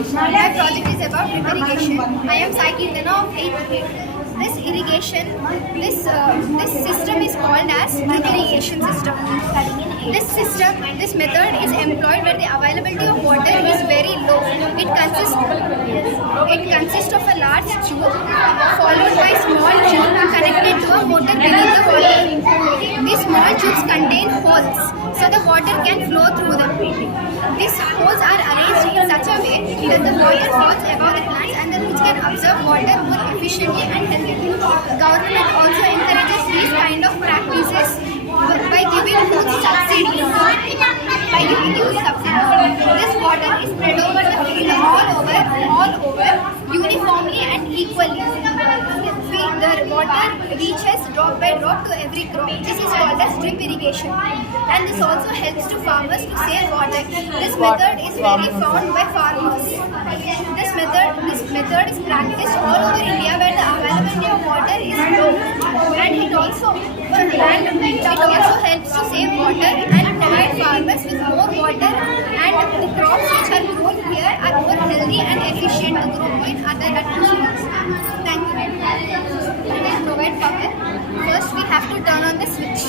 My project is about drip irrigation. I am Sai Kirtana of 8th grade. This irrigation, this system is called as drip irrigation system. This method is employed where the availability of water is very low. It consists of a large tube followed by small tube connected to a motor beneath the water. These small tubes contain holes so the water can flow through them. These holes are arranged in such a way that the water falls above the plants and the roots can absorb water more efficiently and healthily. Government also encourages these kind of practices by giving youth subsidies. This water is spread over the field all over uniformly and equally. The water reaches drop by drop to every crop. This is called as drip irrigation, and this also helps to farmers to save water. This method is very found by farmers. This method is practiced all over India where the availability of water is low, and it also helps to save water and provide farmers with more water, and the crops which are grown here are more healthy and efficient to grow in other atmospheres. Thank you. We will provide power. First we have to turn on the switch,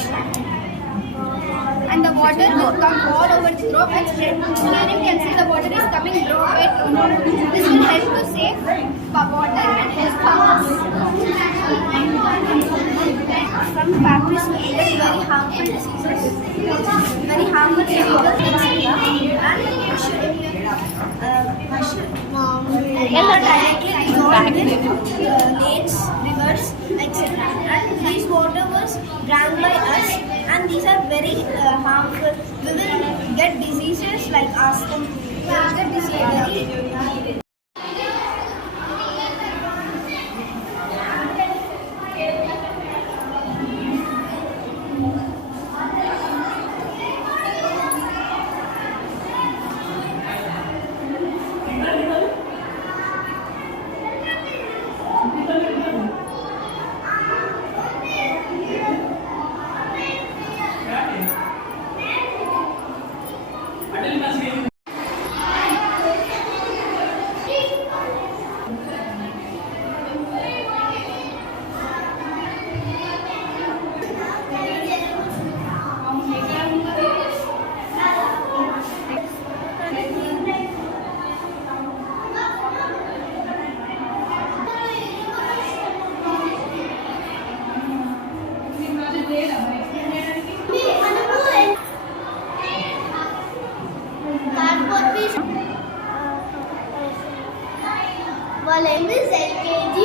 and the water will come all over the crop and spread. Here you can see the water is coming drop by drop. This will help to save water and help farmers. From factories we get very harmful diseases, directly lakes, rivers, etc. And these water was drank by us, and these are very harmful. We will get diseases like asthma. We will get disease. Well, in this LKG,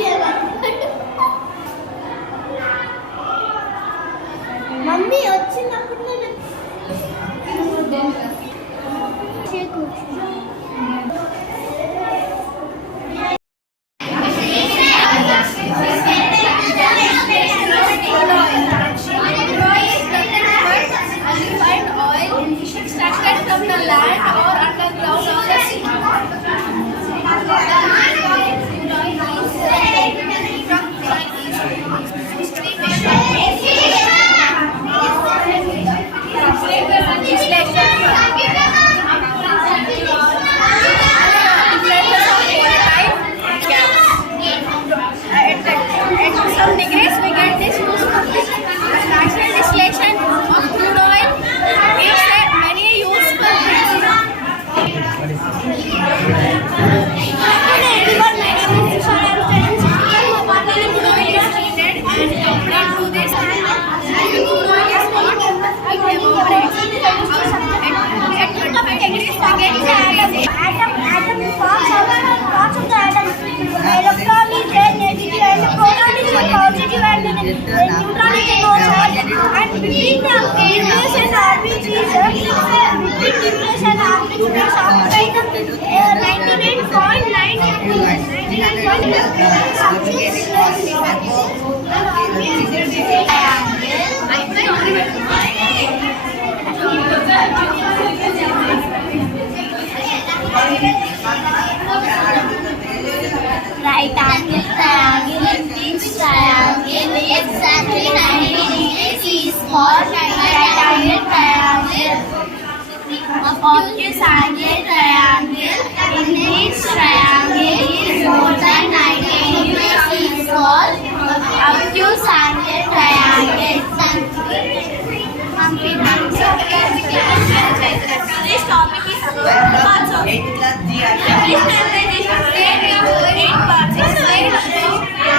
Mummy, వచ్చినప్పుడు extracted from the land or underground of the sea. At some degrees we get this useful. The fractional distillation of crude oil gives many useful things. Electron is negative and proton is positive and neutron is neutral, and between the nucleus and orbit is between nucleus and orbit is outside the 99.9. Right angle triangle, each triangle exactly 90 degrees is called right angle triangle. obtuse angle triangle in which triangle is more than 90 degrees is called obtuse angle triangle. Today's topic is about parts of it. This presentation is divided into 8 parts.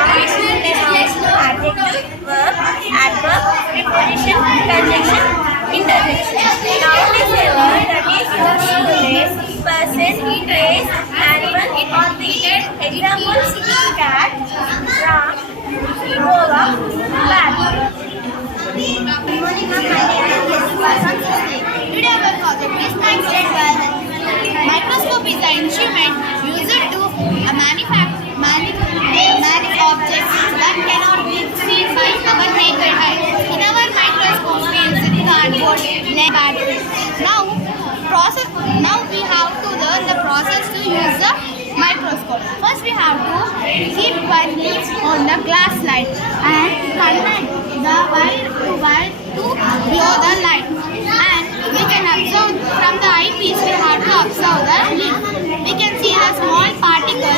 Additional definition of adjective, verb, adverb, preposition, conjunction, interjection. Noun is a word that is used to place person, place, animal or thing. Examples: cat, ram, Ebola, bat. Good morning, my name is Jessica. Today our project is microscope is the instrument used to manufacture objects that cannot be seen by our naked eye. In our microscope, we use cardboard, lead, batteries. Now we have to learn the process to use the microscope. First, we have to keep firmly on the glass slide and connect the wire to blow the light. And we can observe from the eyepiece. We have to observe the lid. We can see the small particles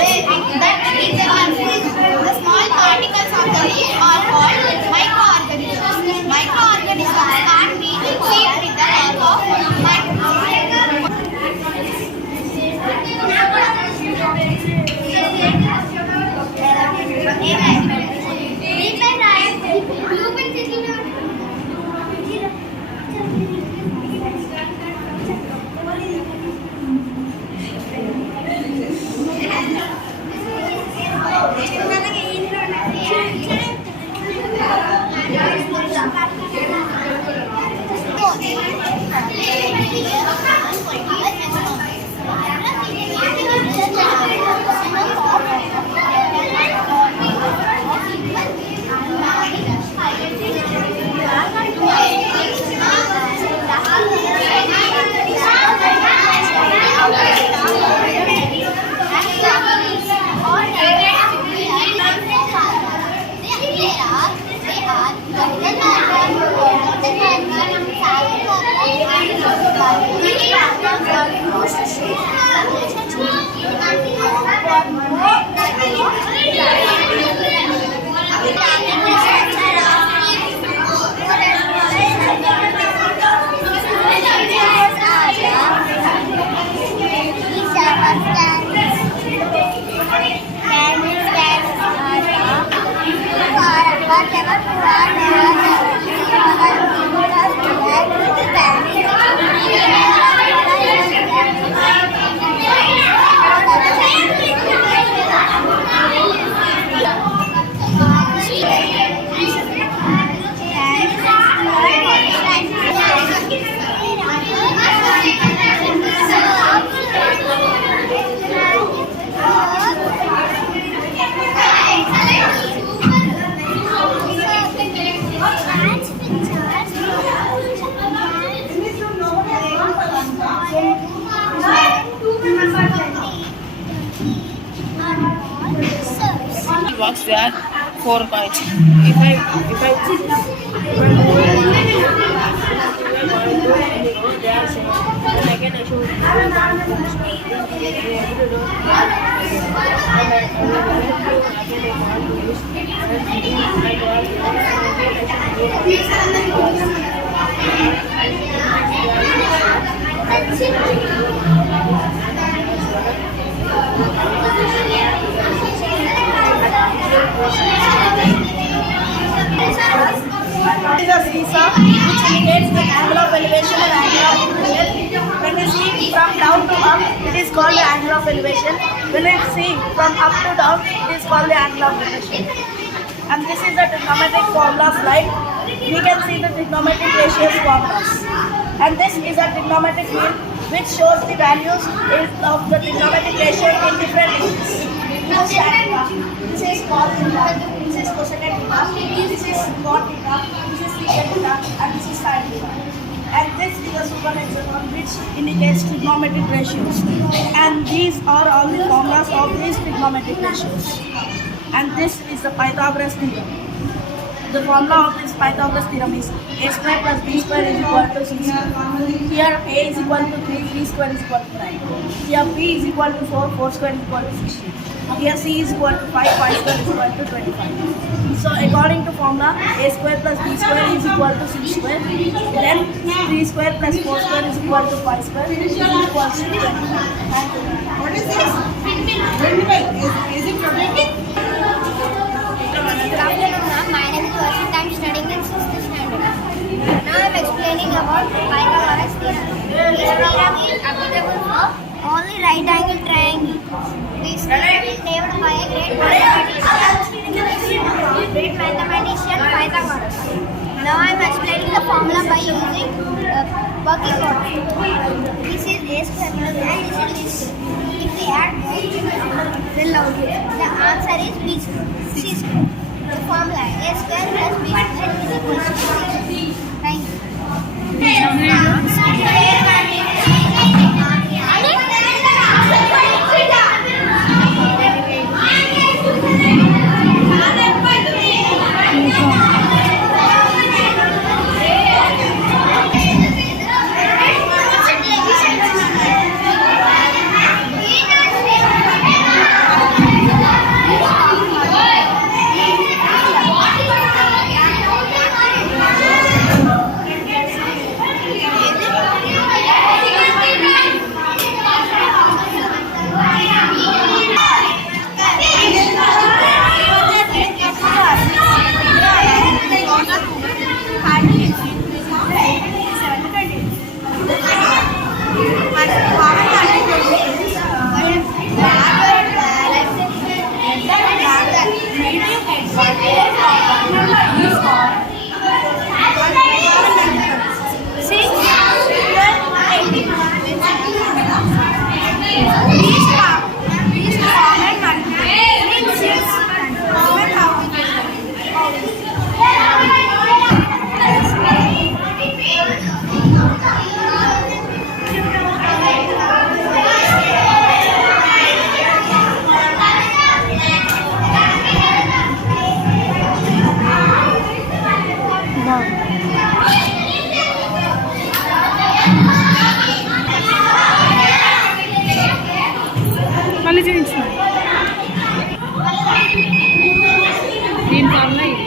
that the small particles of the lid are called microorganisms. Microorganisms can be seen with the help of microscope. Box there are 4 coins. If I there are 7. Then again I show This is a seesaw which indicates the angle of elevation and angle of inclination. When we see from down to up, it is called the angle of elevation. When we see from up to down, it is called the angle of elevation. And this is the trigonometric formula slide. We can see the trigonometric ratios formulas. And this is a trigonometric wheel which shows the values of the trigonometric ratio in different ways. This is cos theta, this is cosecant theta, this is cot theta, this is secant theta, and this is sin theta. And this is a superhexagon which indicates trigonometric ratios. And these are all the formulas of these trigonometric ratios. And this is the Pythagoras theorem. The formula of this Pythagoras theorem is a square plus b square is equal to c square. Here a is equal to 3, 3 square is equal to 9. Here b is equal to 4, 4 square is equal to 16. Here c is equal to 5, 5 square is equal to 25. So according to formula, a square plus b square is equal to c square. Then 3 square plus 4 square is equal to 5 square is equal to 25. What is this? 25. Is it rotating? Good afternoon, ma'am. My name is Varshit. I am studying in 6th standard. Now I am explaining about Pythagoras theorem. This theorem is applicable for only right angle triangle. This theorem is named by a great mathematician Pythagoras. Now I am explaining the formula by using working order. This is a square plus and this is b square. If we add both, the answer is b square. C square. The formula a square plus b square is equal to c square. Thank మళ్ళీ చూపించు దీని formula ఇది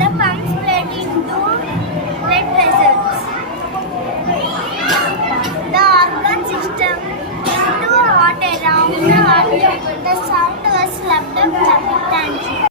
The pumps plate into blood vessels. The organ system into hot around the heart. The sound was slapped up. Thank you.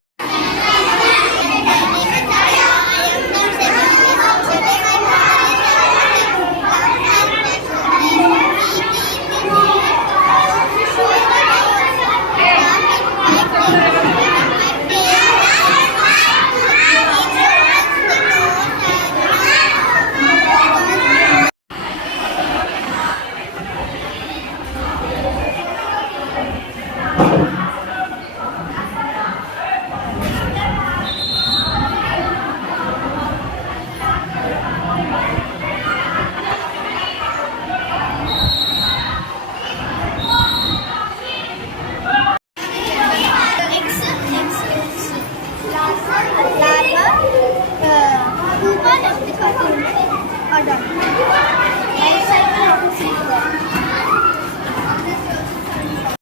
Larva, pupa of the cartoon.